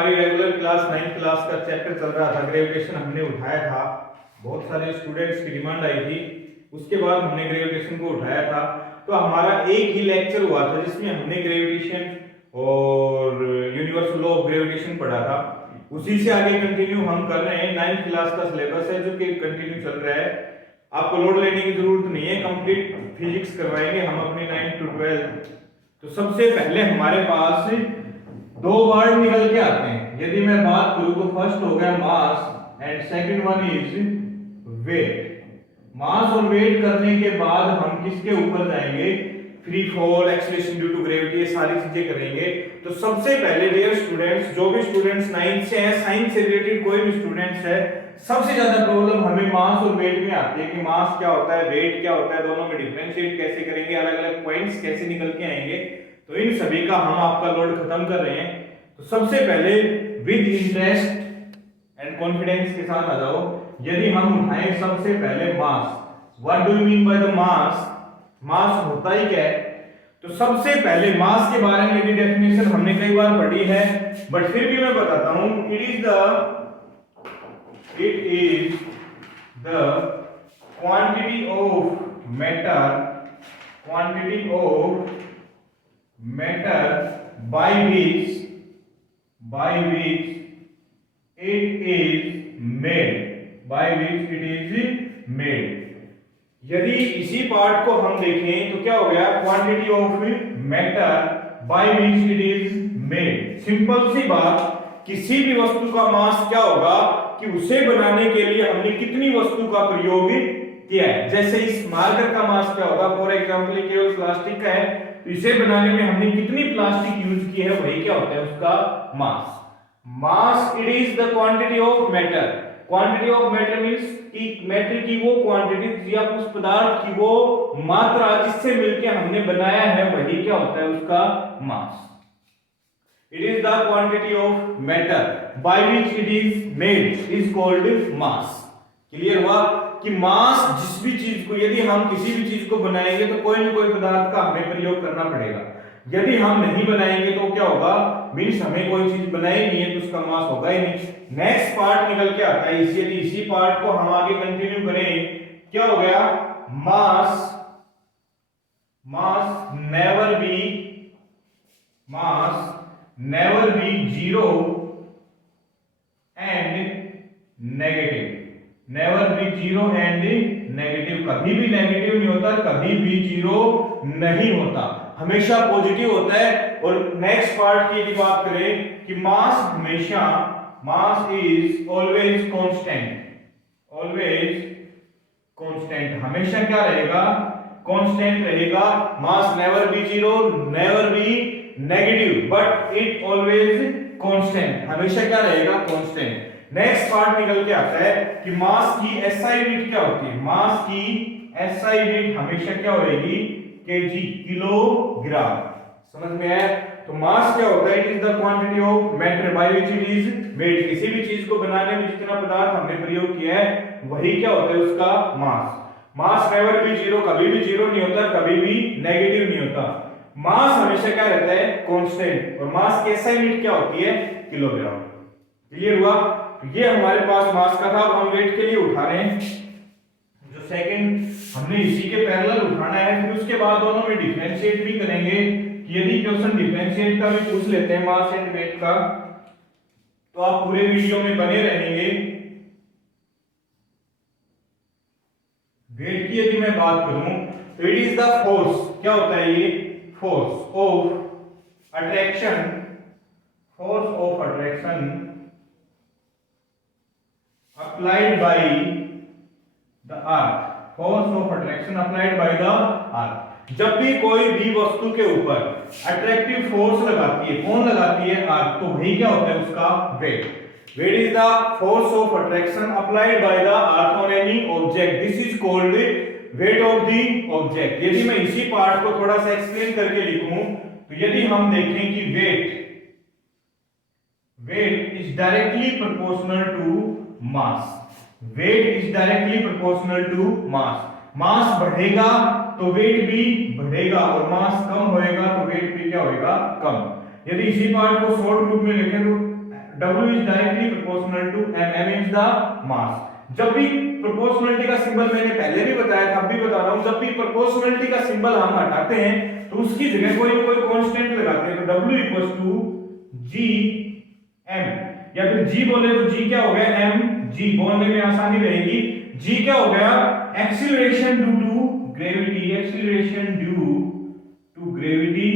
हमारी regular class 9th class का chapter चल रहा था ग्रेविटेशन, हमने उठाया था। बहुत सारे स्टूडेंट्स की डिमांड आई थी, उसके बाद हमने ग्रेविटेशन को उठाया था। तो हमारा एक ही लेक्चर हुआ था जिसमें हमने ग्रेविटेशन और यूनिवर्सल लॉ ऑफ ग्रेविटेशन पढ़ा था। उसी से आगे कंटिन्यू हम कर रहे हैं। 9th क्लास का सिलेबस है जो कि कंटिन्यू चल रहा है। आपको लोड लेने की जरूरत नहीं है, कंप्लीट फिजिक्स करवाएंगे हम अपनी 9th to 12th। तो सबसे पहले हमारे पास दो वर्ड निकल के आते हैं। यदि मैं बात करूं तो फर्स्ट हो गया mass and second one is weight. Mass और वेट करने के बाद हम किसके ऊपर जाएंगे? Free fall, acceleration due to gravity, ये सारी चीजें करेंगे। तो सबसे पहले डियर स्टूडेंट्स, जो भी स्टूडेंट्स 9th से हैं, साइंस से रिलेटेड कोई भी स्टूडेंट्स है, सबसे ज्यादा प्रॉब्लम हमें मास और वेट में आती है कि मास क्या होता है, वेट क्या होता है, दोनों में डिफरेंशिएट कैसे करेंगे, अलग अलग पॉइंट्स कैसे निकल के आएंगे। तो इन सभी का हम आपका लोड खत्म कर रहे हैं। तो सबसे पहले विद इंटरेस्ट एंड कॉन्फिडेंस के साथ आ जाओ। यदि हम उठाएं सबसे पहले mass, what do you mean by the mass? Mass होता ही क्या है? तो सबसे पहले मास के बारे में यदि डेफिनेशन हमने कई बार पढ़ी है, बट फिर भी मैं बताता हूं। It is the quantity of matter by which it is made। यदि इसी पार्ट को हम देखें तो क्या हो गया? Quantity of matter by which it is made। Simple सी बात, किसी भी वस्तु का मास क्या होगा कि उसे बनाने के लिए हमने कितनी वस्तु का प्रयोग किया है। जैसे इस मार्कर का मास क्या होगा? फॉर एग्जांपल केवल प्लास्टिक का है, तो इसे बनाने में हमने कितनी प्लास्टिक यूज की है, वही क्या होता है उसका mass. Mass it is the quantity of matter. Quantity of matter means कि मैटर की वो क्वांटिटी या उस पदार्थ की वो मात्रा जिससे मिलकर हमने बनाया है, वही क्या होता है उसका mass. It is the quantity of matter by which it is made is called mass. Clear हुआ कि मास जिस भी चीज को, यदि हम किसी भी चीज को बनाएंगे तो कोई ना कोई पदार्थ का हमें प्रयोग करना पड़ेगा। यदि हम नहीं बनाएंगे तो क्या होगा? मींस हमें कोई चीज बनाई नहीं है तो उसका मास होगा ही नहीं। नेक्स्ट पार्ट निकल के आता है। इसी पार्ट को हम आगे कंटिन्यू करें, क्या हो गया? Mass never be zero and negative. Never be zero and negative, कभी भी नेगेटिव नहीं होता, कभी भी जीरो नहीं होता, हमेशा पॉजिटिव होता है। और नेक्स्ट पार्ट की बात करें कि मास इज ऑलवेज कांस्टेंट, हमेशा क्या रहेगा? कांस्टेंट रहेगा। Mass never be zero, never be negative, but it always constant, हमेशा क्या रहेगा? कांस्टेंट। नेक्स्ट पार्ट निकल के आता है कि मास की एसआई यूनिट क्या होती है? मास की एसआई यूनिट हमेशा क्या होगी? KG, kilogram. समझ में आया? तो मास क्या होता है? It is the quantity of matter by which it is made. किसी भी चीज को बनाने में जितना पदार्थ हमने प्रयोग किया है, वही क्या होता है उसका mass. Mass never be zero, कभी भी जीरो नहीं होता, कभी भी नेगेटिव नहीं होता। मास हमेशा क्या रहता है? कांस्टेंट। और मास की एसआई यूनिट क्या होती है? किलोग्राम। क्लियर हुआ? ये हमारे पास मास का था। अब हम वेट के लिए उठा रहे हैं जो सेकंड, हमने इसी के पैरेलल उठाना है। फिर उसके बाद दोनों में डिफरेंशिएट भी करेंगे कि यदि क्वेश्चन डिफरेंशिएट का भी पूछ लेते हैं मास एंड वेट का, तो आप पूरे वीडियो में बने रहेंगे। वेट की यदि मैं बात करूं तो इट इज द फोर्स, क्या होता है ये? Force of attraction applied by the earth, force of attraction applied by the earth। जब भी कोई भी वस्तु के ऊपर अट्रैक्टिव फोर्स लगाती है, कौन लगाती है? अर्थ। तो वही क्या होता है उसका? Weight. Weight is the force of attraction applied by the earth on any object, this is called weight of the object. यदि मैं इसी पार्ट को थोड़ा सा एक्सप्लेन करके लिखूं तो यदि हम देखें कि weight is directly proportional to mass. Weight is directly proportional to mass. मास बढ़ेगा तो वेट भी बढ़ेगा, और मास कम होएगा तो वेट भी क्या होएगा? कम। यदि इसी पार्ट को शॉर्ट रूप में लिखें तो W is directly proportional to m is the mass। जब भी प्रोपोर्शनलिटी का सिंबल मैंने पहले भी बताया था, अब भी बता रहा हूं, जब भी प्रोपोर्शनलिटी का सिंबल हम हटाते हैं तो उसकी जगह कोई ना कोई कांस्टेंट लगाते हैं। तो W equals to G M, या फिर G बोले तो G क्या हो गया M G, बोलने में आसानी रहेगी। G क्या हो गया acceleration due to gravity, acceleration due to gravity,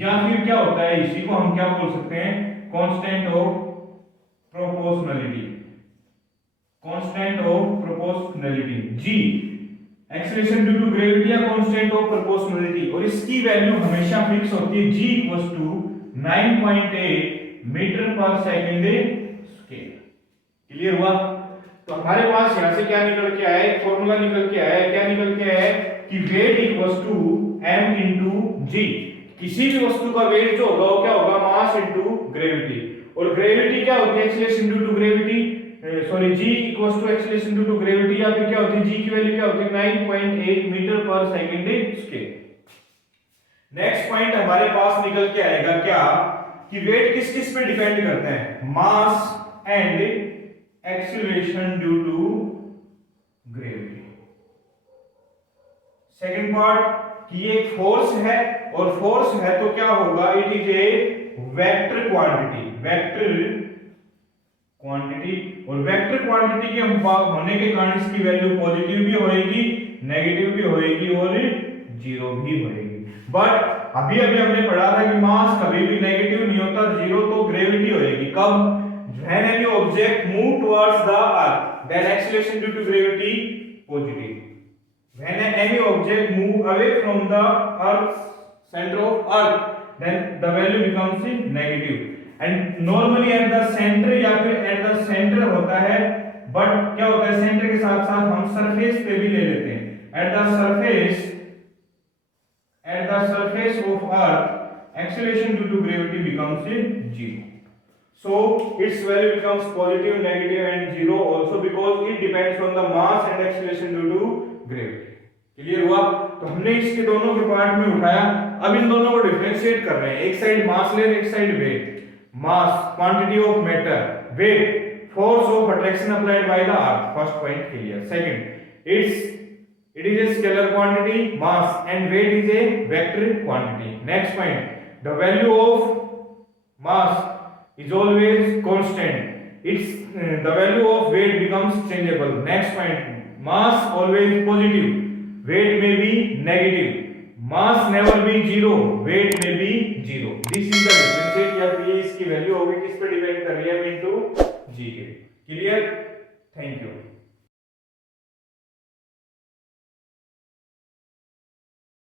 या फिर क्या होता है इसी को हम क्या बोल सकते हैं constant of proportionality, constant of proportionality. G acceleration due to gravity या कांस्टेंट ऑफ प्रोपोर्शनलिटी, और इसकी वैल्यू हमेशा फिक्स होती है। G equals to 9.8 metre per second square. Clear हुआ? तो हमारे पास यहां से क्या निकल के आया, एक फॉर्मूला निकल के आया, क्या निकल के आया कि weight equals to m into g। किसी भी वस्तु का वेट जो होगा वो क्या होगा मास इनटू ग्रेविटी, और ग्रेविटी क्या होती है acceleration due to gravity, sorry g equals to acceleration due to gravity, या फिर क्या होती है g की वैल्यू क्या होती है 9.8 metre per second square. Next point हमारे पास निकल के आएगा क्या कि वेट किस किस पे डिपेंड करता है, mass and acceleration due to gravity. Second part कि ये एक फोर्स है, और फोर्स है तो क्या होगा it is a vector quantity, vector quantity, और वेक्टर क्वांटिटी के होने के कारण इसकी वैल्यू पॉजिटिव भी होएगी, नेगेटिव भी होएगी और जीरो भी होएगी। बट अभी अभी हमने पढ़ा था कि मास कभी भी नेगेटिव नहीं होता, जीरो तो ग्रेविटी होएगी। कब? when any object move towards the earth, then acceleration due to gravity positive, when any object move away from the earth's center of earth, then the value becomes negative, and normally at the center या फिर at the center होता है, but क्या होता है centre के साथ साथ हम सरफेस पे भी ले लेते हैं, at the surface of earth acceleration due to gravity becomes 0, so its value becomes positive, negative and 0 also because it depends on the mass and acceleration due to gravity। Clear हुआ? तो हमने इसके दोनों के पार्ट में उठाया, अब इन दोनों को डिफरेंशिएट कर रहे हैं, एक साइड मास ले, एक side weight. Mass quantity of matter, weight force of attraction applied by the earth. First point clear. Second it is a scalar quantity, mass, and weight is a vector quantity। next point, the value of mass is always constant, its the value of weight becomes changeable। next point, mass always positive, weight may be negative, mass never be zero, weight may be zero। this is the differentiate, या फिर ये इसकी value होगी किस पे depend कर रही है, इनटू g के। क्लियर? Thank you.